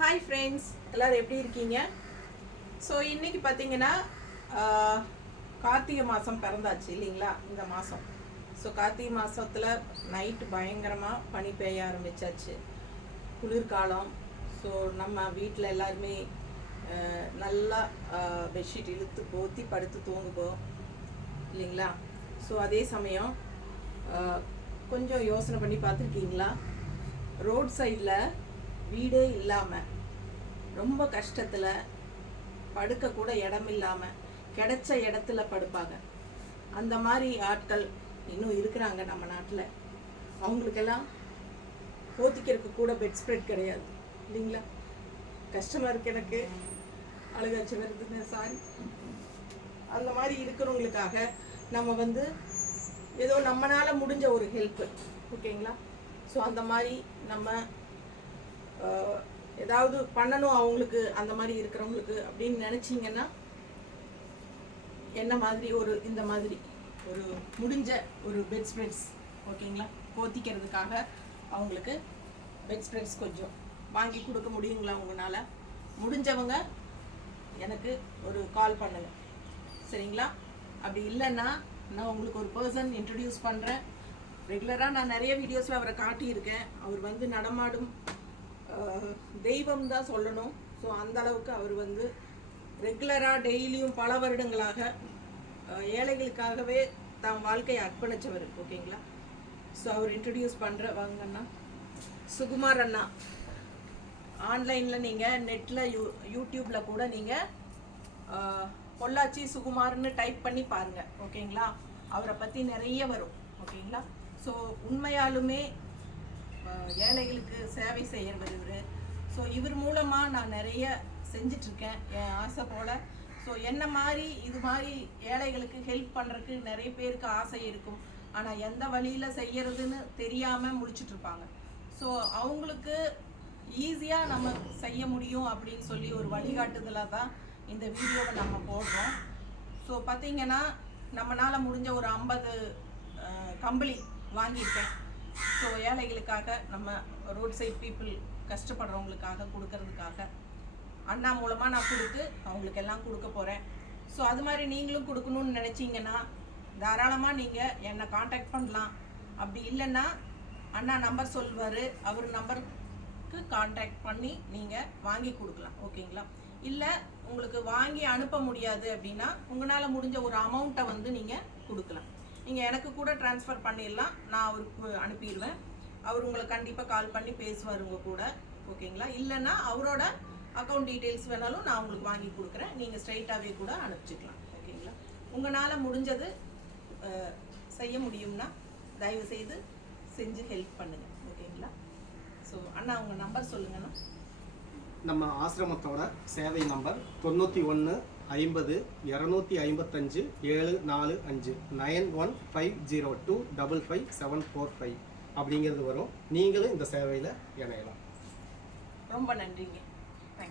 Hi friends, எல்லோரும் எப்படி இருக்கீங்க? ஸோ இன்றைக்கி பார்த்தீங்கன்னா கார்த்திகை மாதம் பிறந்தாச்சு இல்லைங்களா? இந்த மாதம். ஸோ கார்த்திகை மாதத்தில் நைட்டு பயங்கரமாக பனி பெய்ய ஆரம்பித்தாச்சு. குளிர்காலம். ஸோ நம்ம வீட்டில் எல்லாருமே நல்லா பெட்ஷீட் இழுத்து போற்றி படுத்து தூங்குவோம் இல்லைங்களா? ஸோ அதே சமயம் கொஞ்சம் யோசனை பண்ணி பார்த்துருக்கீங்களா? ரோட் சைடில் வீடே இல்லாமல் ரொம்ப கஷ்டத்தில் படுக்கக்கூட இடம் இல்லாமல் கிடைச்ச இடத்துல படுப்பாங்க. அந்த மாதிரி ஆட்கள் இன்னும் இருக்கிறாங்க நம்ம நாட்டில். அவங்களுக்கெல்லாம் போத்திக்கிறதுக்கு கூட பெட் ஸ்ப்ரெட் கிடையாது இல்லைங்களா? கஷ்டமாக இருக்குது, எனக்கு அழுகாட்சி வருதுங்க, சாரி. அந்த மாதிரி இருக்கிறவங்களுக்காக நம்ம ஏதோ நம்மளால் முடிஞ்ச ஒரு ஹெல்ப்பு, ஓகேங்களா? ஸோ அந்த மாதிரி நம்ம ஏதாவது பண்ணணும் அவங்களுக்கு, அந்த மாதிரி இருக்கிறவங்களுக்கு அப்படின்னு நினச்சிங்கன்னா என்ன மாதிரி இந்த மாதிரி ஒரு முடிஞ்ச ஒரு பெட் ஸ்ப்ரெட்ஸ், ஓகேங்களா, போத்திக்கிறதுக்காக அவங்களுக்கு பெட் ஸ்ப்ரெட்ஸ் கொஞ்சம் வாங்கி கொடுக்க முடியுங்களா? உங்களால் முடிஞ்சவங்க எனக்கு ஒரு கால் பண்ணுங்கள், சரிங்களா? அப்படி இல்லைன்னா நான் உங்களுக்கு ஒரு பர்சன் இன்ட்ரடியூஸ் பண்ணுறேன். ரெகுலராக நான் நிறைய வீடியோஸில் அவரை காட்டியிருக்கேன். அவர் நடமாடும் தெய்வம் தான் சொல்லணும். ஸோ அந்தளவுக்கு அவர் ரெகுலராக டெய்லியும் பல வருடங்களாக ஏழைகளுக்காகவே தான் வாழ்க்கையை அர்ப்பணித்தவர், ஓகேங்களா? ஸோ அவர் இன்ட்ரடியூஸ் பண்ணுற வாங்கன்னா சுகுமார் அண்ணா. ஆன்லைனில் நீங்கள் நெட்டில் யூடியூப்பில் கூட நீங்கள் பொள்ளாச்சி சுகுமார்னு டைப் பண்ணி பாருங்கள், ஓகேங்களா? அவரை பற்றி நிறைய வரும், ஓகேங்களா? ஸோ உண்மையாலுமே ஏழைகளுக்கு சேவை செய்கிறவர் இவர். ஸோ இவர் மூலமாக நான் நிறைய செஞ்சிட்ருக்கேன் என் ஆசை போல். ஸோ என்ன மாதிரி இது மாதிரி ஏழைகளுக்கு ஹெல்ப் பண்ணுறதுக்கு நிறைய பேருக்கு ஆசை இருக்கும். ஆனால் எந்த வழியில் செய்கிறதுன்னு தெரியாமல் முடிச்சிட்ருப்பாங்க. ஸோ அவங்களுக்கு ஈஸியாக நம்ம செய்ய முடியும் அப்படின்னு சொல்லி ஒரு வழிகாட்டுதலாக தான் இந்த வீடியோவை நம்ம போடுறோம். ஸோ பார்த்திங்கன்னா நம்மளால் முடிஞ்ச ஒரு 50 கம்பளி வாங்கியிருக்கேன். ஸோ ஏழைகளுக்காக, நம்ம ரோட் சைட் பீப்புள் கஷ்டப்படுறவங்களுக்காக கொடுக்கறதுக்காக அண்ணா மூலமாக நான் கொடுத்து அவங்களுக்கு எல்லாம் கொடுக்க போகிறேன். ஸோ அது மாதிரி நீங்களும் கொடுக்கணும்னு நினச்சிங்கன்னா தாராளமாக நீங்கள் என்னை காண்டாக்ட் பண்ணலாம். அப்படி இல்லைன்னா அண்ணா நம்பர் சொல்வார், அவர் நம்பருக்கு காண்டாக்ட் பண்ணி நீங்கள் வாங்கி கொடுக்கலாம், ஓகேங்களா? இல்லை உங்களுக்கு வாங்கி அனுப்ப முடியாது அப்படின்னா உங்களால் முடிஞ்ச ஒரு அமௌண்ட்டை நீங்கள் கொடுக்கலாம். நீங்கள் எனக்கு கூட ட்ரான்ஸ்ஃபர் பண்ணிடலாம், நான் அவருக்கு அனுப்பிடுவேன். அவர் உங்களை கண்டிப்பாக கால் பண்ணி பேசுவார் உங்கள் கூட, ஓகேங்களா? இல்லைன்னா அவரோட அக்கௌண்ட் டீட்டெயில்ஸ் வேணாலும் நான் உங்களுக்கு வாங்கி கொடுக்குறேன். நீங்கள் ஸ்ட்ரைட்டாகவே கூட அனுப்பிச்சிக்கலாம், ஓகேங்களா? உங்களால் முடிஞ்சது செய்ய முடியும்னா தயவுசெய்து செஞ்சு ஹெல்ப் பண்ணுங்கள், ஓகேங்களா? ஸோ அண்ணா உங்கள் நம்பர் சொல்லுங்கண்ணா. நம்ம ஆசிரமத்தோட சேவை நம்பர் 91 50 255 745 9150255745 அப்படிங்கிறது வரும். நீங்களும் இந்த சேவையில் இணையலாம். ரொம்ப நன்றிங்க.